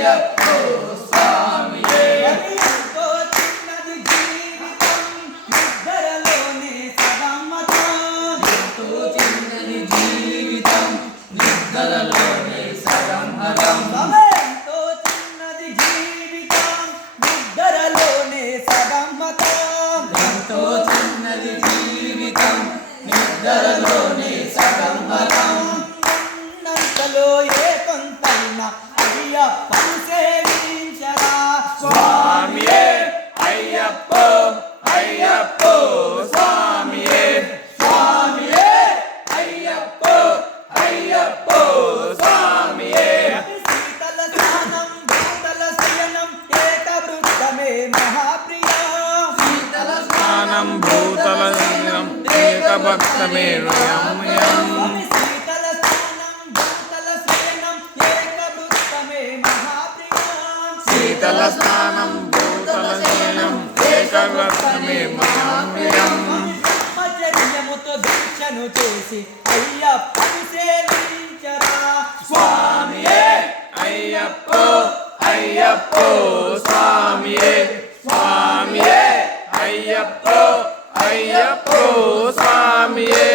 అయ్యప్పో స్వామియే ఎంతో చిన్నది జీవితం నిద్రలోనే సగమతం ఎంతో చిన్నది జీవితం నిద్రలోనే సగం హరం ఎంతో చిన్నది జీవితం నిద్రలోనే సగమతం ఎంతో చిన్నది జీవితం నిద్రలోనే సగం హరం ఉన్నంతలో ఏ కొంతైనా అయ్యప్పను సేవించరా స్వామియే అయ్యప్పో అయ్యప్పో స్వామియే స్వామియే అయ్యప్పో అయ్యప్పో స్వామియే శీతల స్నానం భూతల శయనం ఏకవృత్తమే మహాప్రియ శీతల స్నానం భూతల శయనం ఏకభక్తమే రమ్యం శీతల స్నానం భూతల శయనం ఏకవృత్తమే మహాప్రియ శీతల స్నానం భూతల శయనం ఏకభక్తమే రమ్యం బ్రహ్మచర్యముతో దీక్షను చేసి అయ్యప్పను సేవించరా స్వామియే అయ్యప్పో అయ్యప్పో స్వామియే స్వామియే అయ్యప్పో అయ్యప్పో స్వామియే